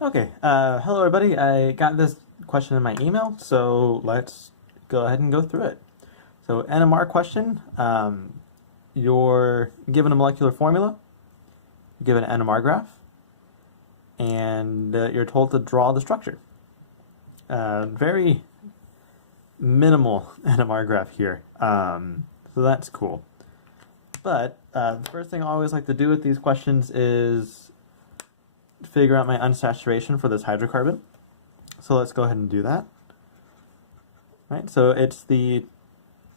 Okay, hello everybody. I got this question in my email, so let's go ahead and go through it. So NMR question, you're given a molecular formula, you're given an NMR graph, and you're told to draw the structure. Very minimal NMR graph here, so that's cool. But the first thing I always like to do with these questions is figure out my unsaturation for this hydrocarbon. So let's go ahead and do that. Right, so it's the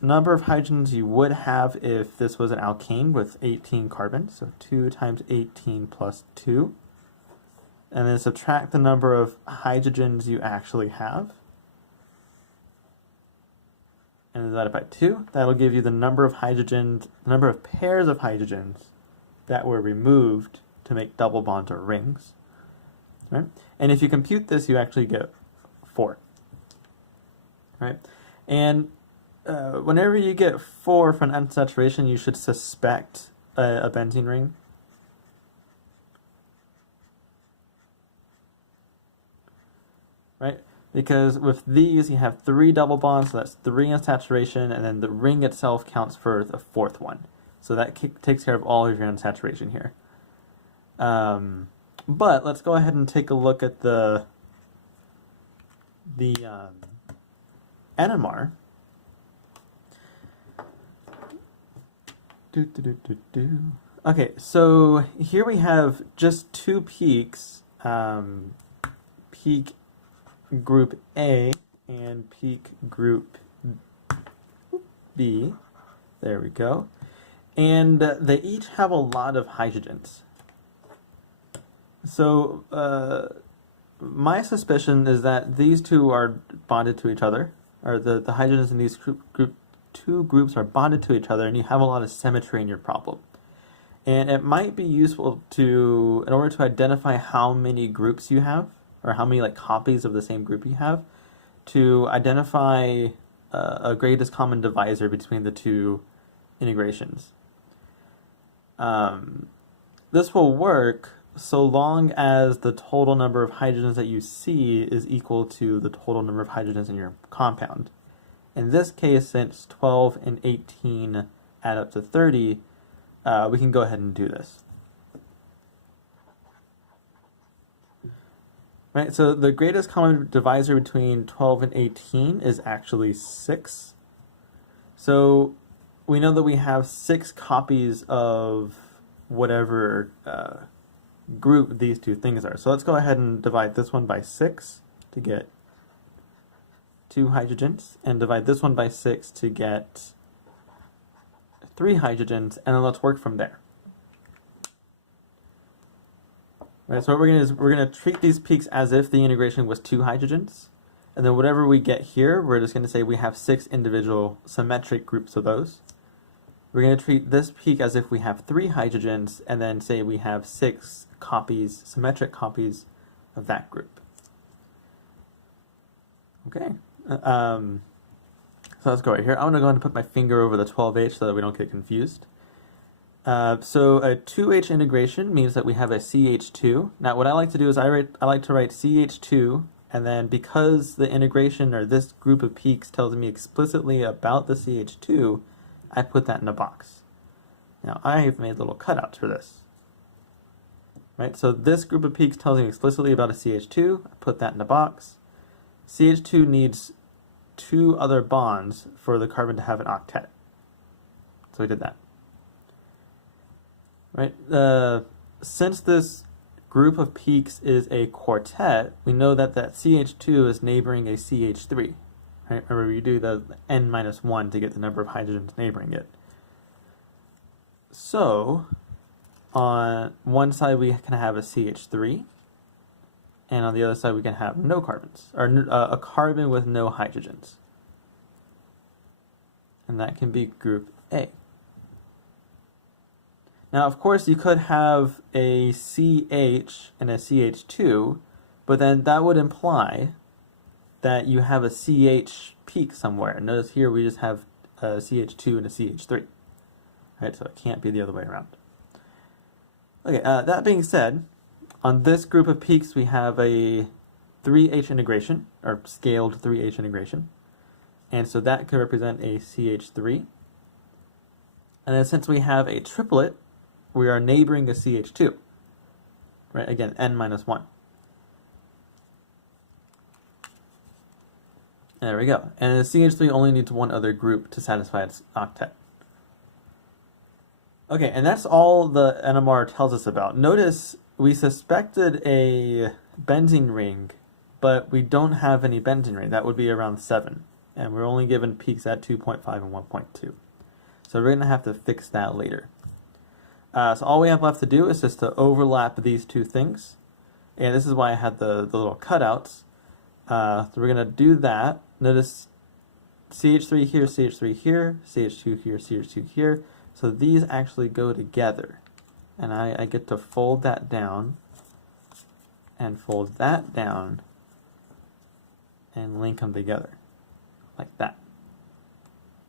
number of hydrogens you would have if this was an alkane with 18 carbons. So 2 times 18 plus 2. And then subtract the number of hydrogens you actually have. And divide it by 2. That'll give you the number of hydrogens, the number of pairs of hydrogens that were removed to make double bonds or rings. Right? And if you compute this, you actually get 4. Right? And whenever you get 4 for an unsaturation, you should suspect a benzene ring. Right? Because with these, you have 3 double bonds, so that's 3 unsaturation, and then the ring itself counts for the 4th one. So that takes care of all of your unsaturation here. But let's go ahead and take a look at the NMR. Okay, so here we have just 2 peaks, peak group A and peak group B. There we go. And they each have a lot of hydrogens. So my suspicion is that these two are bonded to each other, or the hydrogens in these two groups are bonded to each other, and you have a lot of symmetry in your problem. And it might be useful to, in order to identify how many groups you have, or how many copies of the same group you have, to identify a greatest common divisor between the two integrations. This will work so long as the total number of hydrogens that you see is equal to the total number of hydrogens in your compound. In this case, since 12 and 18 add up to 30, we can go ahead and do this. Right, so the greatest common divisor between 12 and 18 is actually 6. So we know that we have 6 copies of whatever group these two things are. So let's go ahead and divide this one by 6 to get 2 hydrogens, and divide this one by 6 to get 3 hydrogens, and then let's work from there. Right, so what we're going to do is we're going to treat these peaks as if the integration was 2 hydrogens, and then whatever we get here, we're just going to say we have 6 individual symmetric groups of those. We're going to treat this peak as if we have 3 hydrogens, and then say we have 6 copies, symmetric copies of that group. Okay, so let's go right here. I'm going to go ahead and put my finger over the 12H so that we don't get confused. So a 2H integration means that we have a CH2. Now what I like to do is I like to write CH2, and then because the integration or this group of peaks tells me explicitly about the CH2, I put that in a box. Now I've made little cutouts for this. Right, so this group of peaks tells me explicitly about a CH2, I put that in a box. CH2 needs 2 other bonds for the carbon to have an octet. So we did that. Right, since this group of peaks is a quartet, we know that that CH2 is neighboring a CH3. Right? Remember, you do the n-1 to get the number of hydrogens neighboring it. So, on one side we can have a CH3, and on the other side we can have no carbons, or a carbon with no hydrogens. And that can be group A. Now, of course, you could have a CH and a CH2, but then that would imply that you have a CH peak somewhere. Notice here we just have a CH2 and a CH3. Right, so it can't be the other way around. Okay, that being said, On this group of peaks, we have a 3H integration, or scaled 3H integration. And so that could represent a CH3. And then since we have a triplet, we are neighboring a CH2. Right, again, n minus 1. There we go. And the CH3 only needs one other group to satisfy its octet. Okay, and that's all the NMR tells us about. Notice we suspected a benzene ring, but we don't have any benzene ring. That would be around 7. And we're only given peaks at 2.5 and 1.2. So we're going to have to fix that later. So all we have left to do is just to overlap these two things. And this is why I had the little cutouts. So we're going to do that. Notice CH3 here, CH3 here, CH2 here, CH2 here. So these actually go together. And I get to fold that down and fold that down and link them together like that.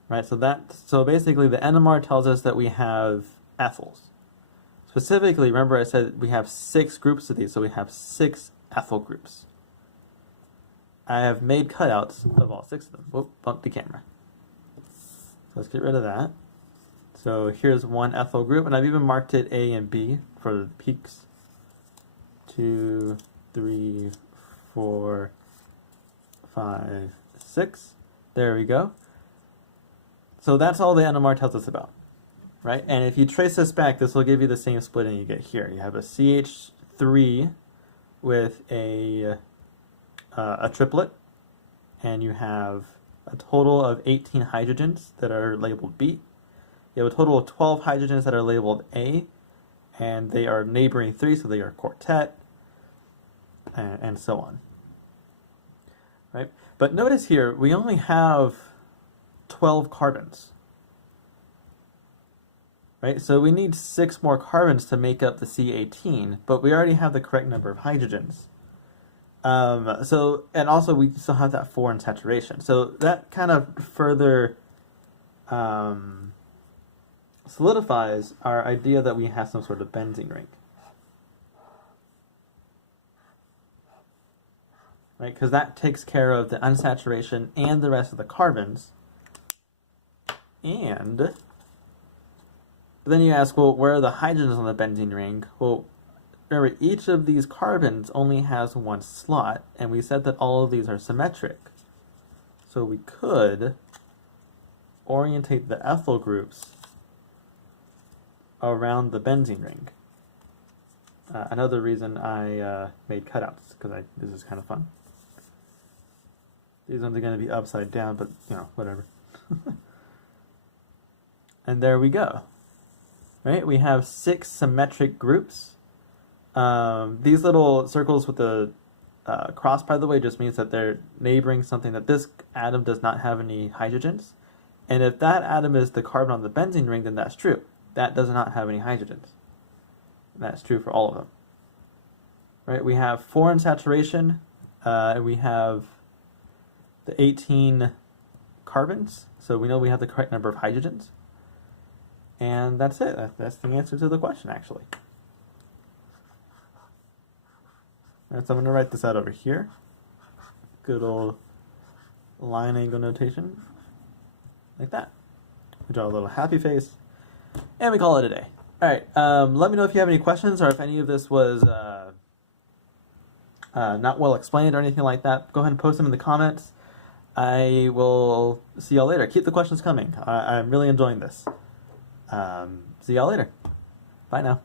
Right? So basically the NMR tells us that we have ethyls. Specifically, remember I said we have 6 groups of these, so we have 6 ethyl groups. I have made cutouts of all 6 of them. Whoop, bumped the camera. So let's get rid of that. So here's one ethyl group, and I've even marked it A and B for the peaks. 2, 3, 4, 5, 6. There we go. So that's all the NMR tells us about, right? And if you trace this back, this will give you the same splitting you get here. You have a CH3 with a triplet, and you have a total of 18 hydrogens that are labeled B. You have a total of 12 hydrogens that are labeled A, and they are neighboring 3, so they are quartet, and so on. Right? But notice here, we only have 12 carbons. Right? So we need 6 more carbons to make up the C18, but we already have the correct number of hydrogens. And also we still have that 4 in saturation. So that kind of further solidifies our idea that we have some sort of benzene ring. Right? Because that takes care of the unsaturation and the rest of the carbons. And then you ask, well, where are the hydrogens on the benzene ring? Well, remember, each of these carbons only has 1 slot, and we said that all of these are symmetric. So we could orientate the ethyl groups around the benzene ring. Another reason I made cutouts, because this is kind of fun. These ones are going to be upside down, but, you know, whatever. And there we go. Right? We have 6 symmetric groups. These little circles with the cross, by the way, just means that they're neighboring something that this atom does not have any hydrogens. And if that atom is the carbon on the benzene ring, then that's true. That does not have any hydrogens. That's true for all of them. Right? We have 4 in saturation. We have the 18 carbons. So we know we have the correct number of hydrogens. And that's it. That's the answer to the question, actually. Alright, so I'm going to write this out over here. Good old line angle notation. Like that. We draw a little happy face. And we call it a day. Alright, let me know if you have any questions or if any of this was not well explained or anything like that. Go ahead and post them in the comments. I will see y'all later. Keep the questions coming. I'm really enjoying this. See y'all later. Bye now.